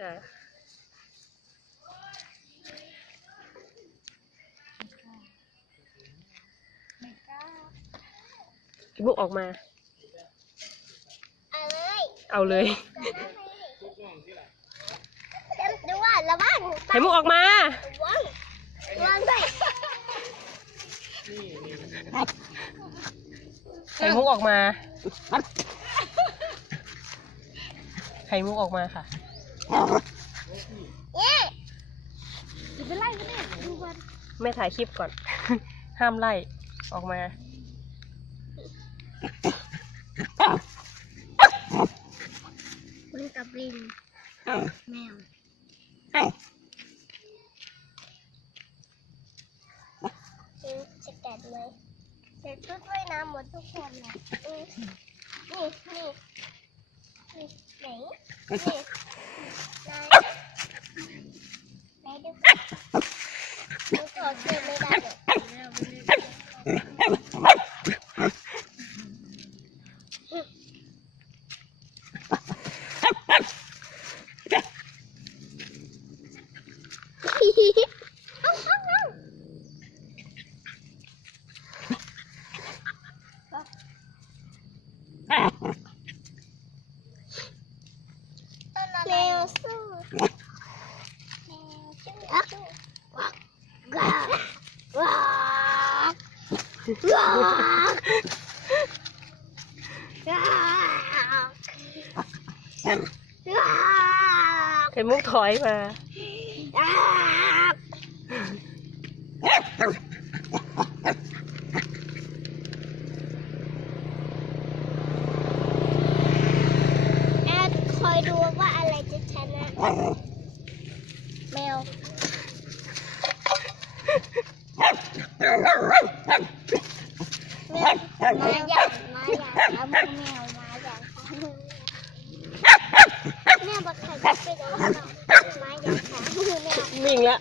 จ้ะพี่มุกออกมาเอาเลยดูว่าระวังไข่มุกออกมาระวังด้วยไข่มุกออกมาไข่มุกออกมาค่ะไปไล่กันเนี่ยดูวันแม่ถ่ายคลิปก่อน ห้ามไล่ออกมาคุณกับลิงแมวจะกัดไหมเสร็จชุดว่ายน้ำหมดทุกคนเลยนี่ไหนนี่ไหนดูดูขอเชื่อไม่ได้แมวสู้แมวสู้ว้าวว้าวว้าวไข่มุกถอยมาคอยดูว่าอะไรจะชนะแมวมาอย่างแล้วแมวมาอย่างแม่บอกใครจะไปดูมาอย่างขาแมววิ่งละ